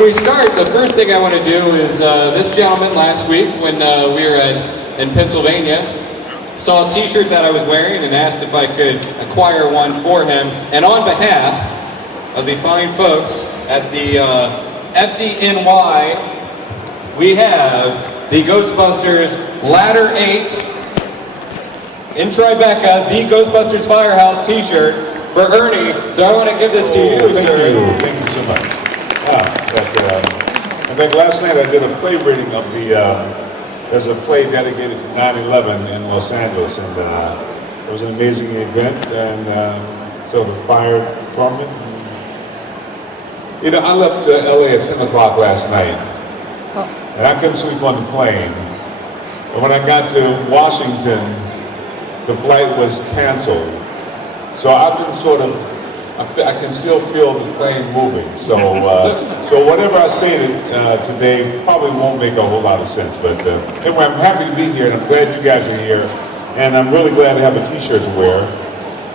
when we start, the first thing I want to do is this gentleman last week when we were in Pennsylvania saw a t-shirt that I was wearing and asked if I could acquire one for him. And on behalf of the fine folks at the FDNY, we have the Ghostbusters Ladder 8 in Tribeca, the Ghostbusters Firehouse t-shirt for Ernie. So I want to give this to you, sir. Thank you so much. In fact, last night I did a play reading of there's a play dedicated to 9/11 in Los Angeles, and it was an amazing event, and so the fire department. You know, I left LA at 10 o'clock last night, and I couldn't sleep on the plane. And when I got to Washington, the flight was canceled. So I've been sort of, I can still feel the plane moving. So whatever I say today probably won't make a whole lot of sense. But anyway, I'm happy to be here, and I'm glad you guys are here. And I'm really glad to have a t-shirt to wear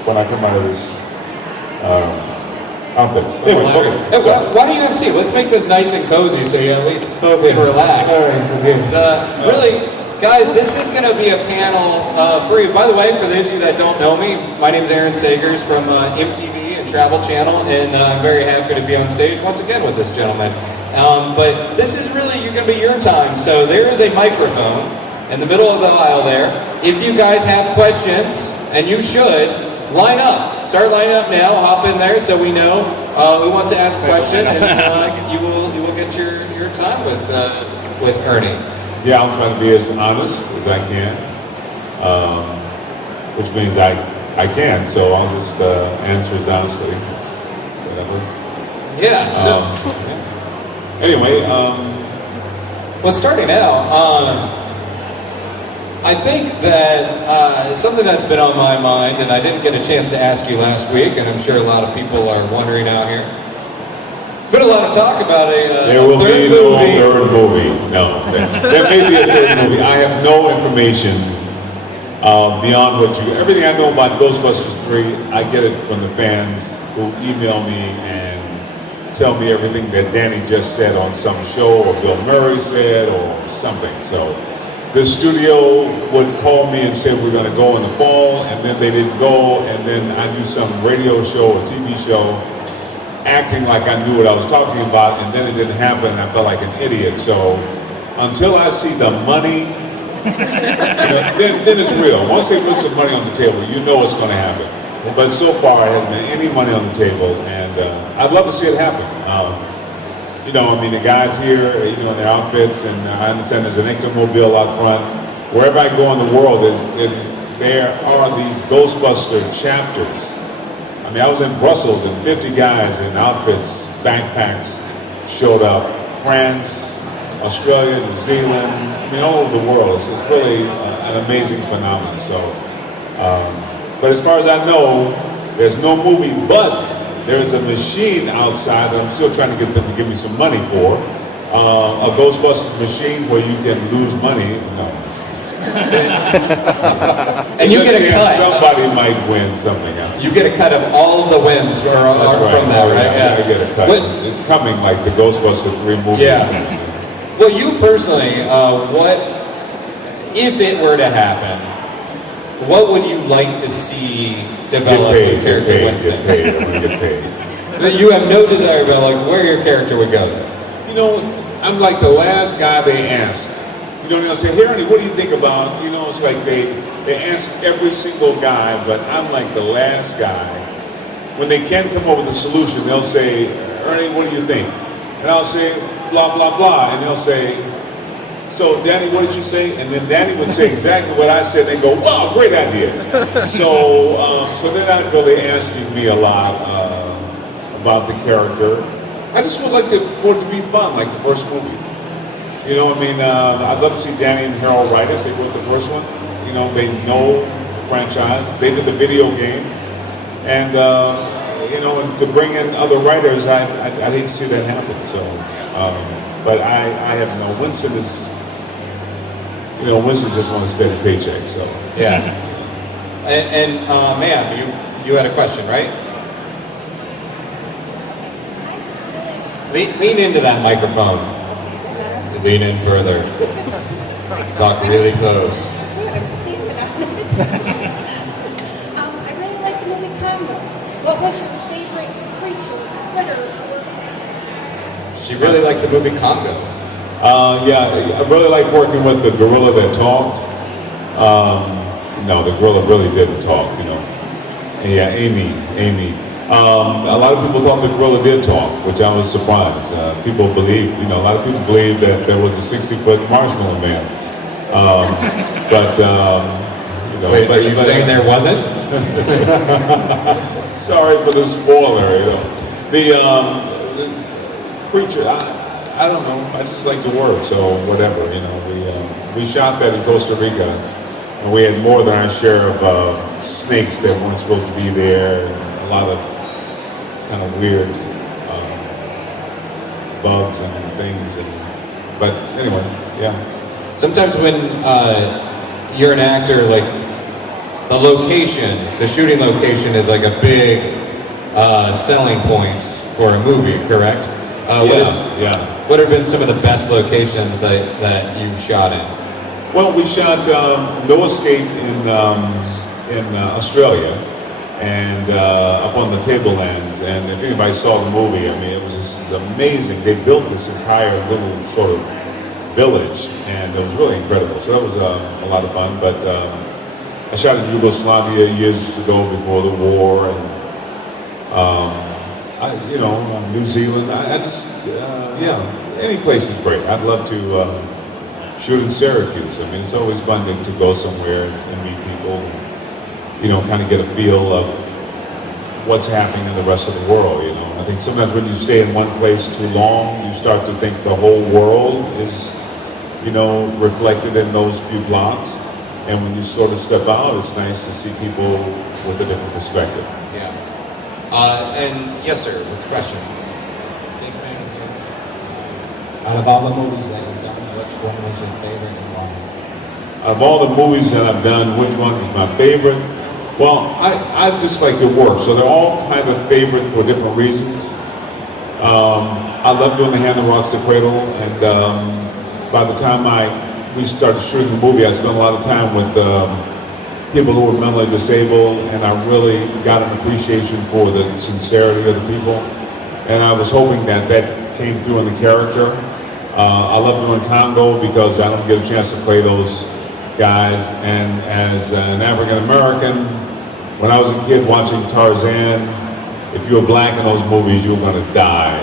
when I come out of this outfit. Anyway, why don't you have a seat? Let's make this nice and cozy so you at least can relax. All right, okay. Really, guys, this is going to be a panel for you. By the way, for those of you that don't know me, my name is Aaron Sagers from MTV and Travel Channel, and I'm very happy to be on stage once again with this gentleman. But this is really going to be your time. So there is a microphone in the middle of the aisle there. If you guys have questions, and you should, line up. Start lining up now. Hop in there so we know who wants to ask a question, and you will get your time with Ernie. Yeah, I'm trying to be as honest as I can, which means I can, so I'll just answer it honestly, whatever. Yeah, so... Anyway, well, starting out, I think that something that's been on my mind, and I didn't get a chance to ask you last week, and I'm sure a lot of people are wondering out here, been a lot of talk about there will be no third movie. No, there may be a third movie. I have no information beyond everything I know about Ghostbusters 3. I get it from the fans who email me and tell me everything that Danny just said on some show, or Bill Murray said, or something. So the studio would call me and say we're going to go in the fall, and then they didn't go, and then I do some radio show or TV show, acting like I knew what I was talking about, and then it didn't happen, and I felt like an idiot. So until I see the money, then it's real. Once they put some money on the table, you know it's going to happen. But so far, it hasn't been any money on the table, and I'd love to see it happen. I mean, the guys here, in their outfits, and I understand there's an Ectomobile out front. Wherever I go in the world, there are these Ghostbuster chapters. I mean, I was in Brussels, and 50 guys in outfits, backpacks, showed up. France, Australia, New Zealand, I mean, all over the world. It's really an amazing phenomenon. So, but as far as I know, there's no movie, but there's a machine outside that I'm still trying to get them to give me some money for. A Ghostbusters machine where you can lose money. No. And you get a cut. Somebody might win something else. You get a cut of all of the wins from that, right? Yeah, I get a cut. It's coming like the Ghostbusters 3 movie. Yeah. Well, you personally, what if it were to happen? What would you like to see develop in character Winston? Get paid. I want to get paid. But you have no desire about where your character would go. I'm like the last guy they ask. They'll say, "Hey, Ernie, what do you think about?" It's like they ask every single guy, but I'm like the last guy. When they can't come up with a solution, they'll say, "Ernie, what do you think?" And I'll say, "Blah blah blah," and they'll say, "So, Danny, what did you say?" And then Danny would say exactly what I said, and they go, "Wow, great idea." So they're not really asking me a lot about the character. I just would like for it to be fun, like the first movie. I'd love to see Danny and Harold write it. They wrote the first one. They know the franchise. They did the video game. And, and to bring in other writers, I'd hate to see that happen. So, but I have Winston is, Winston just wants a steady paycheck, so. Yeah. And ma'am, you had a question, right? Lean into that microphone. Lean in further. Talk really close. I'm standing on it. I really like the movie Congo. What was your favorite creature, critter to work with? She really likes the movie Congo. Yeah, I really like working with the gorilla that talked. No, the gorilla really didn't talk, you know. Yeah, Amy. A lot of people thought the gorilla did talk, which I was surprised. People believe, you know, a lot of people believe that there was a 60-foot marshmallow man. You know. Wait, are you saying there wasn't? Sorry for the spoiler, you know. The creature, I don't know. I just like the word, so whatever, you know. We shot that in Costa Rica, and we had more than our share of snakes that weren't supposed to be there, and a lot of kind of weird bugs and things. But anyway, yeah. Sometimes when you're an actor, like the location, the shooting location is like a big selling point for a movie, correct? What have been some of the best locations that you've shot in? Well, we shot No Escape in Australia and up on the Tablelands. And if anybody saw the movie, I mean, it was just amazing. They built this entire little sort of village, and it was really incredible. So that was a lot of fun. But I shot in Yugoslavia years ago before the war, and you know, New Zealand. I just, yeah, any place is great. I'd love to shoot in Syracuse. I mean, it's always fun to go somewhere and meet people, and, you know, kind of get a feel of what's happening in the rest of the world, you know. I think sometimes when you stay in one place too long, you start to think the whole world is, you know, reflected in those few blocks. And when you sort of step out, it's nice to see people with a different perspective. Yeah. And yes, sir, what's the question? Big fan of yours. Out of all the movies that you've done, which one was your favorite and why? Of all the movies that I've done, which one is my favorite? Well, I just like to work, so they're all kind of favorite for different reasons. I love doing The Hand That Rocks the Cradle, and by the time we started shooting the movie, I spent a lot of time with people who were mentally disabled, and I really got an appreciation for the sincerity of the people. And I was hoping that that came through in the character. I love doing Congo because I don't get a chance to play those guys. And as an African American, when I was a kid watching Tarzan, if you were black in those movies, you were going to die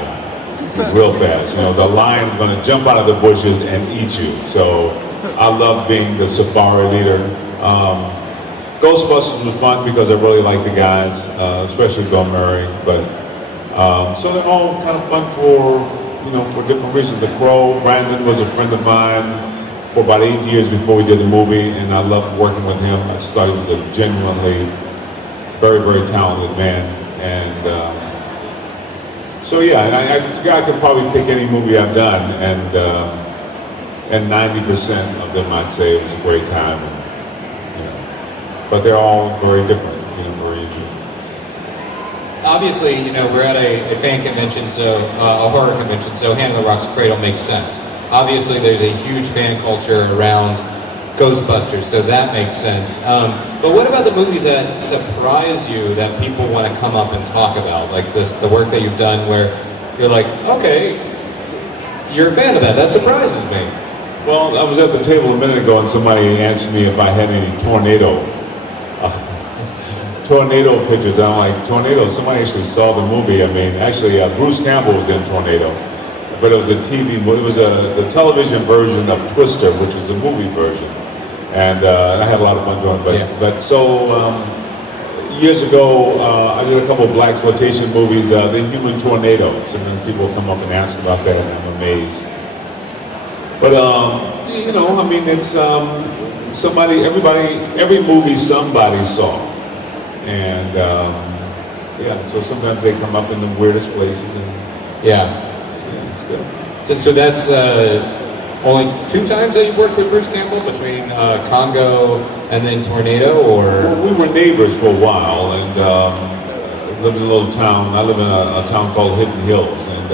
real fast. You know, the lion's going to jump out of the bushes and eat you. So I love being the safari leader. Ghostbusters was fun because I really like the guys, especially Bill Murray. But so they're all kind of fun for, you know, for different reasons. The Crow, Brandon was a friend of mine for about 8 years before we did the movie, and I loved working with him. I just thought he was a genuinely very, very talented man. And so yeah, and I could probably pick any movie I've done, and 90% of them I'd say it was a great time. And, you know, but they're all very different, you know, very interesting. Obviously, you know, we're at a fan convention, so a horror convention, so Hand That Rocks the Cradle makes sense. Obviously, there's a huge fan culture around Ghostbusters, so that makes sense. But what about the movies that surprise you that people want to come up and talk about? Like the work that you've done where you're like, okay, you're a fan of that. That surprises me. Well, I was at the table a minute ago and somebody asked me if I had any tornado pictures. And I'm like, tornado? Somebody actually saw the movie. I mean, actually, Bruce Campbell was in Tornado. But it was a TV movie. It was the television version of Twister, which was the movie version. And I had a lot of fun doing it. Yeah. But so years ago, I did a couple of blaxploitation movies, The Human Tornadoes. And then people come up and ask about that, and I'm amazed. But, you know, I mean, it's every movie somebody saw. And, yeah, so sometimes they come up in the weirdest places. And, Yeah. it's good. So that's only 2 times that you've worked with Bruce Campbell, between Congo and then Tornado, or? Well, we were neighbors for a while, and lived in a little town. I live in a town called Hidden Hills, and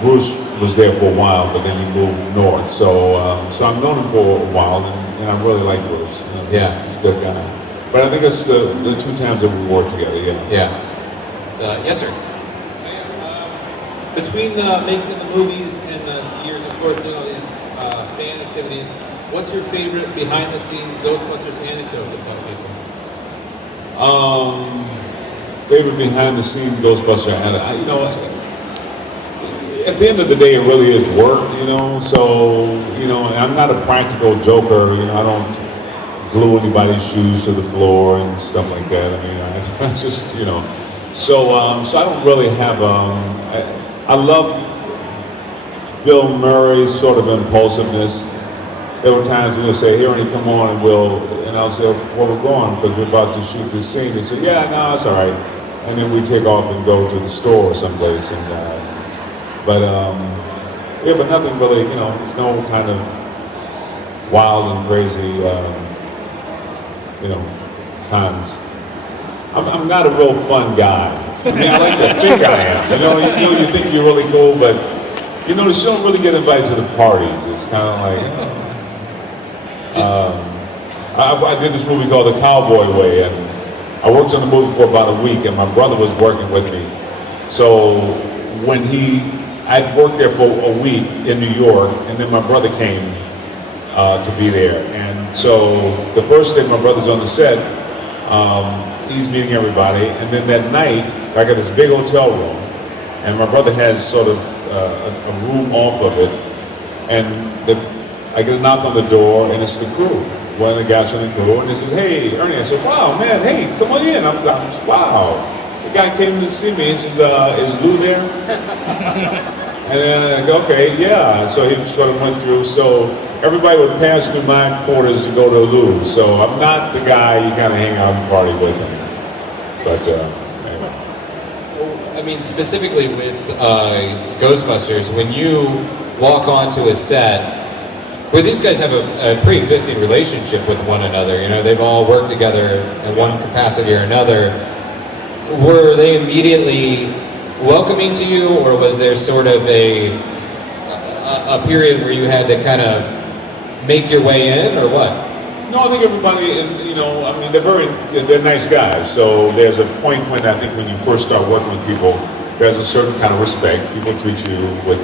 Bruce was there for a while, but then he moved north. So I've known him for a while, and I really like Bruce. You know, Yeah. he's a good guy. But I think it's the 2 times that we worked together. Yeah. Yeah. Yes, sir. Between making the movies and the years, of course, doing all these fan activities, what's your favorite behind-the-scenes Ghostbusters anecdote to tell people? Favorite behind the scenes Ghostbuster, and you know, at the end of the day, it really is work, you know. So, you know, and I'm not a practical joker. You know, I don't glue anybody's shoes to the floor and stuff like that. I mean, I just, you know. So I don't really have. I love Bill Murray's sort of impulsiveness. There were times when he'll say, "Here, Ernie, come on," and I'll say, "Well, we're going because we're about to shoot this scene." He said, "Yeah, no, it's all right." And then we take off and go to the store or someplace. And but nothing really, you know. There's no kind of wild and crazy, you know, times. I'm not a real fun guy. I mean, I like to think I am. You know, you think you're really cool, but you know, you don't really get invited to the parties. It's kind of like. I did this movie called The Cowboy Way, and I worked on the movie for about a week, and my brother was working with me. So when I'd worked there for a week in New York, and then my brother came to be there. And so the first day my brother's on the set, he's meeting everybody, and then that night, I got this big hotel room, and my brother has sort of a room off of it, and I get a knock on the door, and it's the crew, one of the guys from the crew, and they said, "Hey, Ernie." I said, "Wow, man, hey, come on in." I'm wow. The guy came to see me. He says, "Is Lou there?" And then I go, "Okay, yeah." So he sort of went through. So everybody would pass through my quarters to go to Lou. So I'm not the guy you kind of hang out and party with him. But anyway. I mean, specifically with Ghostbusters, when you walk onto a set, where these guys have a pre-existing relationship with one another, you know, they've all worked together in one capacity or another, were they immediately welcoming to you, or was there sort of a period where you had to kind of make your way in, or what? No, I think everybody, you know, I mean, they're nice guys. So there's a point when I think when you first start working with people, there's a certain kind of respect. People treat you with,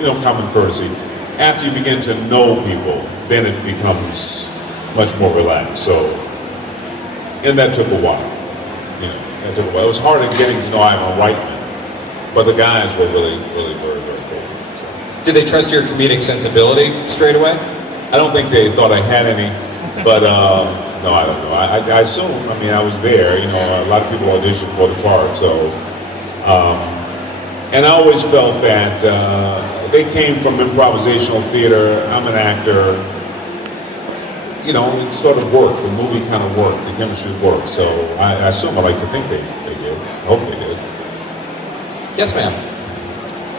you know, common courtesy. After you begin to know people, then it becomes much more relaxed. So, and that took a while. You know, that took a while. It was hard in getting to know Ivan Reitman, but the guys were really, really very, very cool. So. Did they trust your comedic sensibility straight away? I don't think they thought I had any, but no, I don't know. I assume. I mean, I was there. You know, a lot of people auditioned for the part, so. And I always felt that they came from improvisational theater. I'm an actor. You know, it sort of worked. The movie kind of worked. The chemistry worked. So I assume I like to think they did. I hope they did. Yes, ma'am.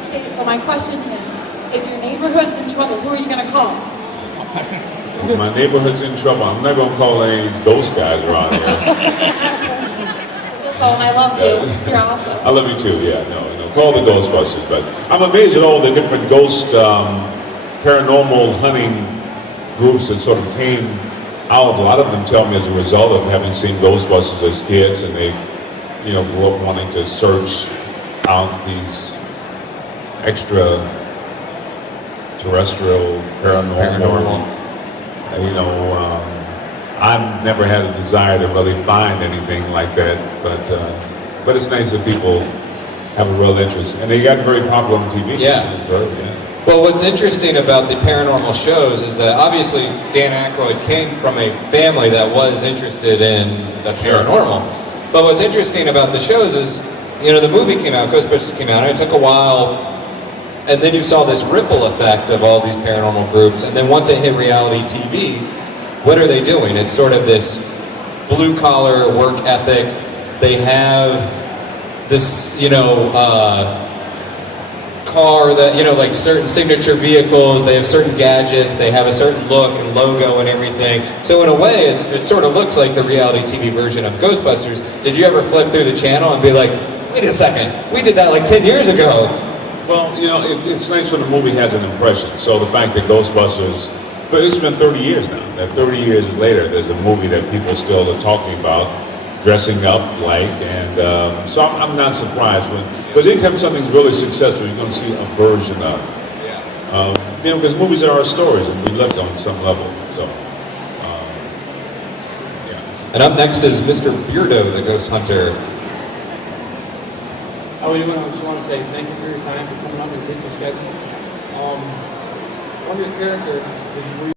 Okay, so my question is, if your neighborhood's in trouble, who are you going to call? My neighborhood's in trouble. I'm not going to call any of these ghost guys around here. Oh, I love you. You're awesome. I love you too. Yeah, no, call the Ghostbusters. But I'm amazed at all the different ghost, paranormal hunting groups that sort of came out. A lot of them tell me as a result of having seen Ghostbusters as kids, and they, you know, grew up wanting to search out these extraterrestrial, paranormal. You know, I've never had a desire to really find anything like that, but it's nice that people have a real interest, and they got very popular on TV. Yeah. Well, what's interesting about the paranormal shows is that obviously Dan Aykroyd came from a family that was interested in the paranormal. But what's interesting about the shows is, you know, the movie came out, Ghostbusters came out, and it took a while, and then you saw this ripple effect of all these paranormal groups, and then once it hit reality TV, what are they doing? It's sort of this blue-collar work ethic. They have this, you know, car that, you know, like certain signature vehicles, they have certain gadgets, they have a certain look and logo and everything. So in a way, it sort of looks like the reality TV version of Ghostbusters. Did you ever flip through the channel and be like, wait a second, we did that like 10 years ago? Well, you know, it's nice when a movie has an impression. So the fact that Ghostbusters, but it's been 30 years now. That 30 years later, there's a movie that people still are talking about, dressing up like, and so I'm not surprised because anytime something's really successful, you're going to see a version of it. You know, because movies are our stories, and we lived on some level. So, yeah. And up next is Mr. Beardo, the ghost hunter. I just want to say thank you for your time, for coming on your busy schedule. From your character,